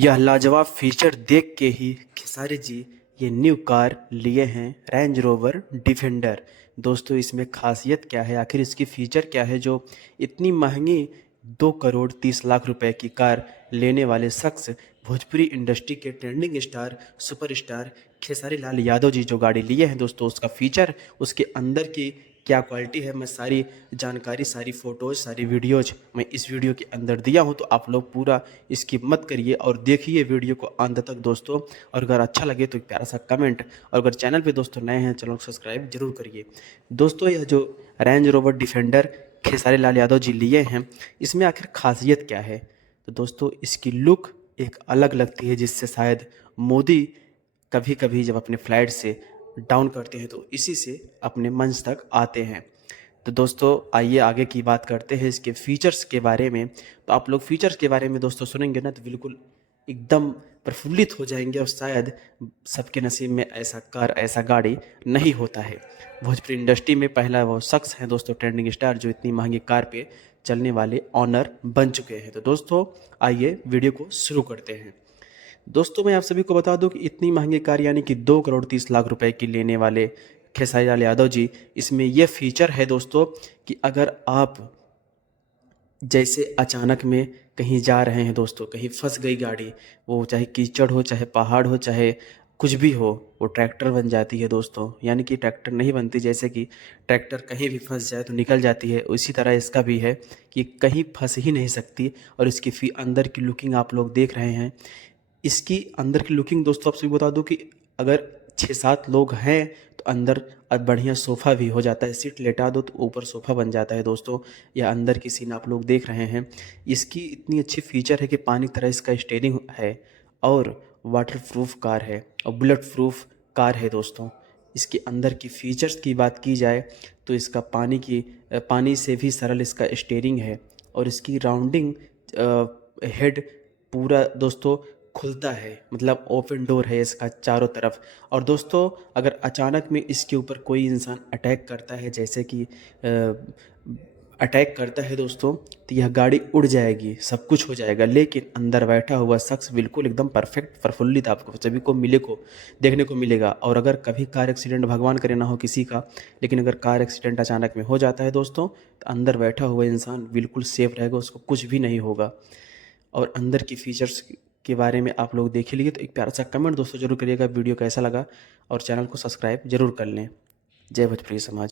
यह लाजवाब फीचर देख के ही खेसारी जी ये न्यू कार लिए हैं रेंज रोवर डिफेंडर। दोस्तों इसमें खासियत क्या है, आखिर इसकी फीचर क्या है जो इतनी महंगी 2 करोड़ 30 लाख रुपए की कार लेने वाले शख्स भोजपुरी इंडस्ट्री के trending star superstar Khesari Lal Yadav ji जो गाड़ी लिए हैं दोस्तों, उसका फीचर, उसके अंदर की क्या क्वालिटी है, मैं सारी जानकारी, सारी फ़ोटोज़, सारी वीडियोज़ मैं इस वीडियो के अंदर दिया हूं। तो आप लोग पूरा इसकी मत करिए और देखिए वीडियो को अंत तक दोस्तों। और अगर अच्छा लगे तो एक प्यारा सा कमेंट, और अगर चैनल पे दोस्तों नए हैं चैनल को सब्सक्राइब जरूर करिए। दोस्तों यह जो range rover defender Khesari Lal Yadav ji लिए हैं, इसमें आखिर खासियत क्या है? तो दोस्तों इसकी लुक एक अलग लगती है, जिससे शायद मोदी कभी कभी जब अपने फ्लाइट से डाउन करते हैं तो इसी से अपने मंच तक आते हैं। तो दोस्तों आइए आगे की बात करते हैं इसके फीचर्स के बारे में। तो आप लोग फीचर्स के बारे में दोस्तों सुनेंगे ना तो बिल्कुल एकदम प्रफुल्लित हो जाएंगे, और शायद सबके नसीब में ऐसा कार, ऐसा गाड़ी नहीं होता है। भोजपुरी इंडस्ट्री में पहला वो शख्स है दोस्तों, ट्रेंडिंग स्टार, जो इतनी महंगी कार पे चलने वाले ऑनर बन चुके हैं। तो दोस्तों आइए वीडियो को शुरू करते हैं। दोस्तों मैं आप सभी को बता दूं कि इतनी महंगी कार यानी कि 2 करोड़ 30 लाख रुपए की लेने वाले खेसारी लाल यादव जी, इसमें यह फीचर है दोस्तों कि अगर आप जैसे अचानक में कहीं जा रहे हैं दोस्तों, कहीं फंस गई गाड़ी, वो चाहे कीचड़ हो, चाहे पहाड़ हो, चाहे कुछ भी हो, वो ट्रैक्टर बन जाती है दोस्तों। यानी कि ट्रैक्टर नहीं बनती, जैसे कि ट्रैक्टर कहीं भी फंस जाए तो निकल जाती है, उसी तरह इसका भी है कि कहीं फंस ही नहीं सकती। और इसकी अंदर की लुकिंग आप लोग देख रहे हैं। इसकी अंदर की लुकिंग दोस्तों आप सभी बता दूं कि अगर 6-7 लोग हैं तो अंदर बढ़िया सोफ़ा भी हो जाता है, सीट लेटा दो तो ऊपर सोफ़ा बन जाता है दोस्तों। यह अंदर की सीन आप लोग देख रहे हैं। इसकी इतनी अच्छी फीचर है कि पानी की तरह इसका स्टीयरिंग है, और वाटर प्रूफ कार है, और बुलेट प्रूफ कार है दोस्तों। इसके अंदर की फीचर्स की बात की जाए तो इसका पानी से भी सरल इसका स्टीयरिंग है, और इसकी राउंडिंग हेड पूरा दोस्तों खुलता है, मतलब ओपन डोर है इसका चारों तरफ। और दोस्तों अगर अचानक में इसके ऊपर कोई इंसान अटैक करता है, जैसे कि अटैक करता है दोस्तों, तो यह गाड़ी उड़ जाएगी, सब कुछ हो जाएगा, लेकिन अंदर बैठा हुआ शख्स बिल्कुल एकदम परफेक्ट प्रफुल्लित आपको सभी को देखने को मिलेगा। और अगर कभी कार एक्सीडेंट, भगवान करे ना हो किसी का, लेकिन अगर कार एक्सीडेंट अचानक में हो जाता है दोस्तों, तो अंदर बैठा हुआ इंसान बिल्कुल सेफ रहेगा, उसको कुछ भी नहीं होगा। और अंदर की फीचर्स के बारे में आप लोग देख लीजिए। तो एक प्यारा सा कमेंट दोस्तों जरूर करिएगा वीडियो कैसा लगा, और चैनल को सब्सक्राइब जरूर कर लें। जय भोजपुरी समाज।